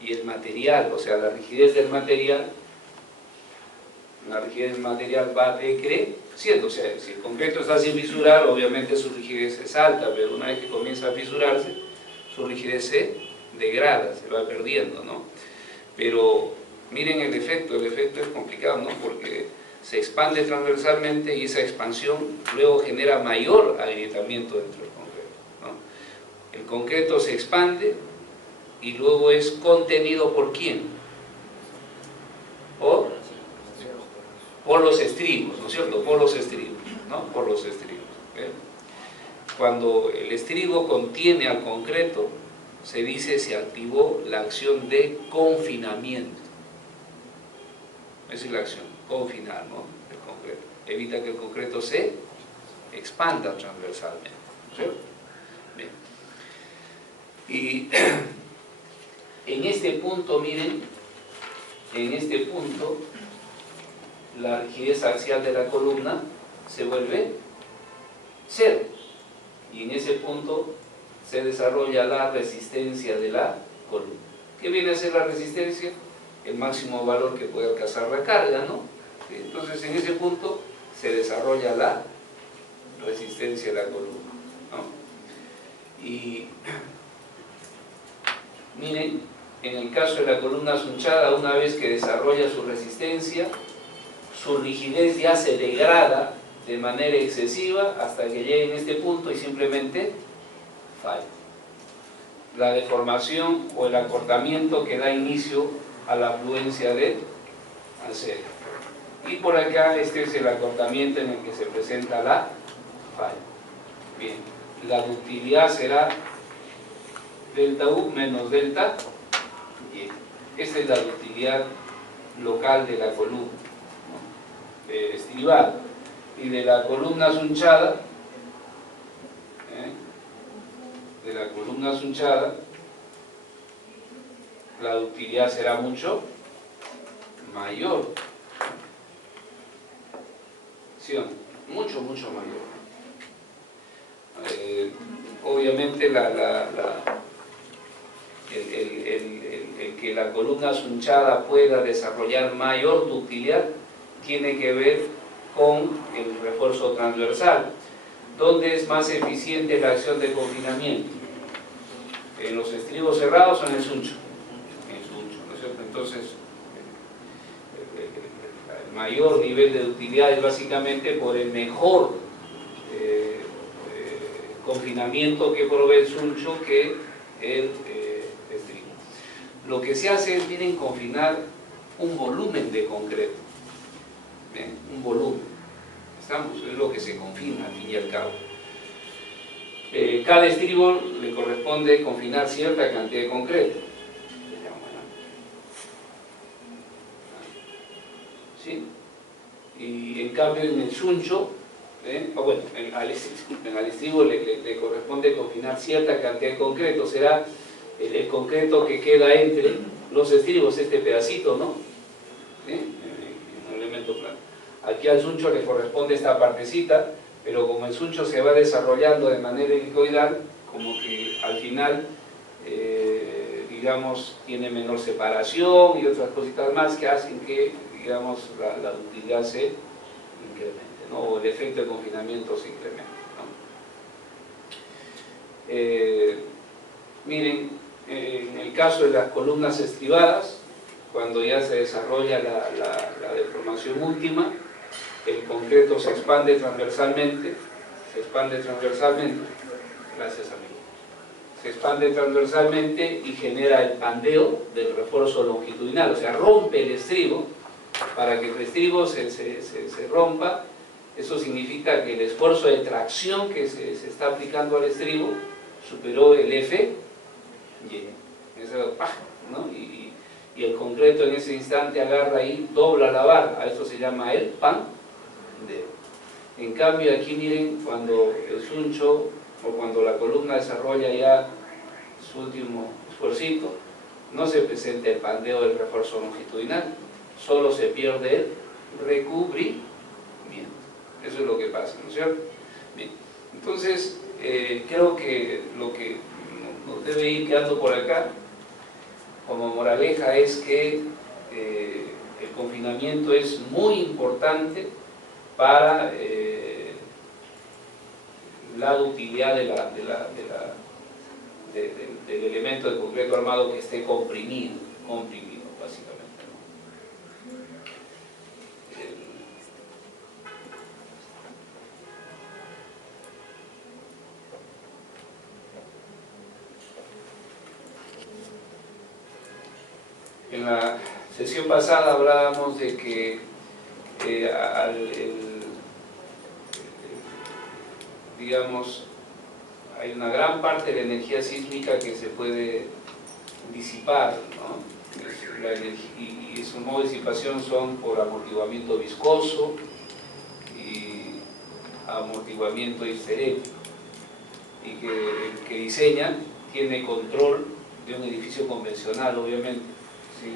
y el material, o sea, la rigidez del material va decreciendo. O sea, si el concreto está sin fisurar, obviamente su rigidez es alta, pero una vez que comienza a fisurarse, su rigidez se degrada, se va perdiendo, ¿no? Pero miren el efecto es complicado, ¿no? Porque se expande transversalmente y esa expansión luego genera mayor agrietamiento dentro del concreto, ¿no? El concreto se expande y luego es contenido ¿por quién? Por los estribos, ¿no es cierto? Por los estribos, ¿no? Por los estribos, ¿eh? Cuando el estribo contiene al concreto, se dice se activó la acción de confinamiento. Esa es la acción, confinar, ¿no? El concreto. Evita que el concreto se expanda transversalmente, ¿cierto? Bien. Y en este punto, miren, en este punto, la rigidez axial de la columna se vuelve cero. Y en ese punto se desarrolla la resistencia de la columna. ¿Qué viene a ser la resistencia? El máximo valor que puede alcanzar la carga, ¿no? Entonces en ese punto se desarrolla la resistencia de la columna, ¿no? Y miren, en el caso de la columna sunchada, una vez que desarrolla su resistencia, su rigidez ya se degrada de manera excesiva hasta que llegue en este punto y simplemente falla. La deformación o el acortamiento que da inicio a la afluencia de acero. Y por acá este es el acortamiento en el que se presenta la falla. Bien, la ductilidad será delta U menos delta Y. Esta es la ductilidad local de la columna, ¿no? Estribada. Y de la columna sunchada, la ductilidad será mucho mayor. ¿Sí o no? Mucho mayor. Obviamente el que la columna sunchada pueda desarrollar mayor ductilidad tiene que ver con el refuerzo transversal. ¿Dónde es más eficiente la acción de confinamiento? ¿En los estribos cerrados o en el suncho? En el suncho, ¿no es cierto? Entonces, el mayor nivel de ductilidad es básicamente por el mejor confinamiento que provee el suncho que el estribo. Lo que se hace es, miren, confinar un volumen de concreto. ¿Ven? Un volumen. Es lo que se confina al fin y al cabo. Cada estribo le corresponde confinar cierta cantidad de concreto. ¿Sí? Y en cambio en el suncho, bueno, al estribo le corresponde confinar cierta cantidad de concreto. Será el concreto que queda entre los estribos, este pedacito, ¿no? Un elemento plano. Aquí al suncho le corresponde esta partecita, pero como el suncho se va desarrollando de manera helicoidal, como que al final, digamos, tiene menor separación y otras cositas más que hacen que, digamos, la ductilidad se incremente, ¿no? O el efecto de confinamiento se incremente, ¿no? Miren, en el caso de las columnas estribadas, cuando ya se desarrolla la deformación última, el concreto se expande transversalmente, gracias amigo, se expande transversalmente y genera el pandeo del refuerzo longitudinal, o sea, rompe el estribo. Para que el estribo se rompa, eso significa que el esfuerzo de tracción que se está aplicando al estribo superó el F, ¿no? Y el concreto en ese instante agarra y dobla la barra. A esto se llama el pandeo. En cambio aquí miren, cuando el suncho o cuando la columna desarrolla ya su último esfuercito, no se presenta el pandeo del refuerzo longitudinal, solo se pierde el recubrimiento. Eso es lo que pasa, ¿no es cierto? Bien. Entonces, creo que lo que nos debe ir quedando por acá como moraleja es que el confinamiento es muy importante para la ductilidad del elemento de concreto armado que esté comprimido básicamente, ¿no? En la sesión pasada hablábamos de que digamos, hay una gran parte de la energía sísmica que se puede disipar, ¿no? Y su modo de disipación son por amortiguamiento viscoso y amortiguamiento histerético, y que el que diseña tiene control de un edificio convencional, obviamente, sin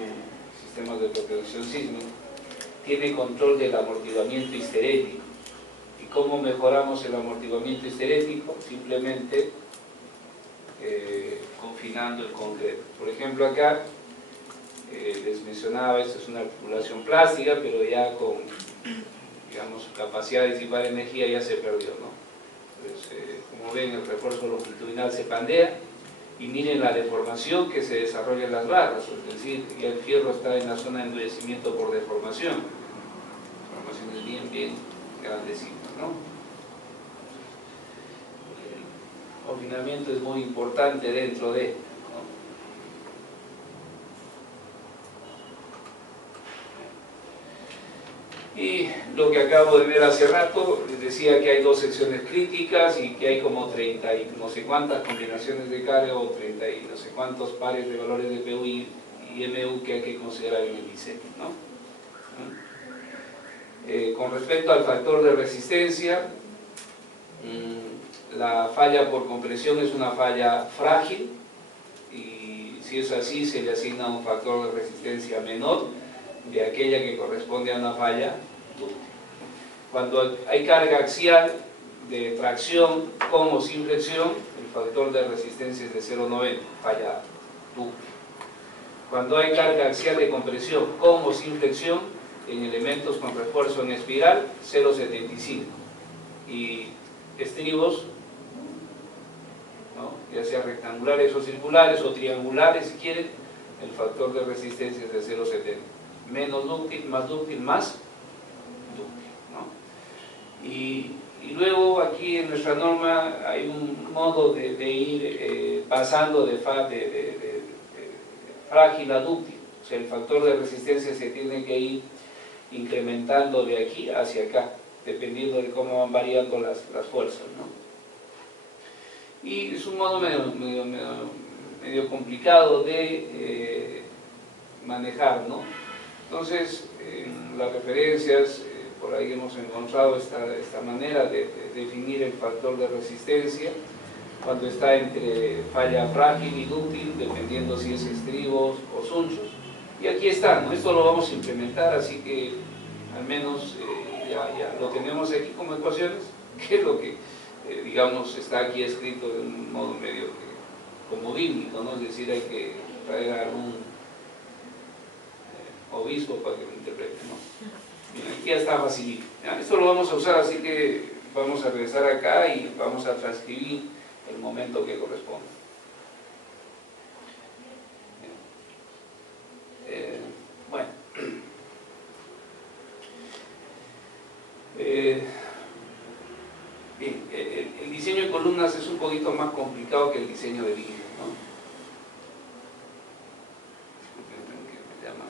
sistemas de protección sísmica, tiene control del amortiguamiento histerético. ¿Y cómo mejoramos el amortiguamiento histerético? Simplemente confinando el concreto. Por ejemplo, acá les mencionaba, esto es una articulación plástica, pero ya con, digamos, su capacidad de disipar energía ya se perdió, ¿no? Pues, como ven, el refuerzo longitudinal se pandea, y miren la deformación que se desarrolla en las barras, es decir, ya el fierro está en la zona de endurecimiento por deformación. Deformaciones bien grandecitas, ¿no? El oblinamiento es muy importante dentro de, ¿no? Y lo que acabo de ver hace rato, les decía que hay 2 secciones críticas y que hay como 30 y no sé cuántas combinaciones de carga o 30 y no sé cuántos pares de valores de PU y MU que hay que considerar en el diseño, ¿no? Con respecto al factor de resistencia, la falla por compresión es una falla frágil y si es así se le asigna un factor de resistencia menor de aquella que corresponde a una falla dúctil. Cuando hay carga axial de tracción con o sin flexión, el factor de resistencia es de 0,90, falla dúctil. Cuando hay carga axial de compresión con o sin flexión, en elementos con refuerzo en espiral, 0,75. Y estribos, ¿no?, ya sea rectangulares o circulares o triangulares si quieren, el factor de resistencia es de 0,70. Menos dúctil, más dúctil, más dúctil, ¿no? Y luego aquí en nuestra norma hay un modo de ir pasando de frágil a dúctil. O sea, el factor de resistencia se tiene que ir incrementando de aquí hacia acá, dependiendo de cómo van variando las fuerzas, ¿no? Y es un modo medio complicado de manejar, ¿no? Entonces, en las referencias, por ahí hemos encontrado esta manera de definir el factor de resistencia cuando está entre falla frágil y dúctil, dependiendo si es estribos o sunchos. Y aquí está, ¿no? Esto lo vamos a implementar, así que al menos ya lo tenemos aquí como ecuaciones, que es lo que, digamos, está aquí escrito de un modo medio como bíblico, ¿no? Es decir, hay que traer a algún obispo para que lo interprete, ¿no? Bien, aquí ya está facilito. Esto lo vamos a usar, así que vamos a regresar acá y vamos a transcribir el momento que corresponde. Bueno, bien, el diseño de columnas es un poquito más complicado que el diseño de líneas, ¿no? Disculpen que me llaman.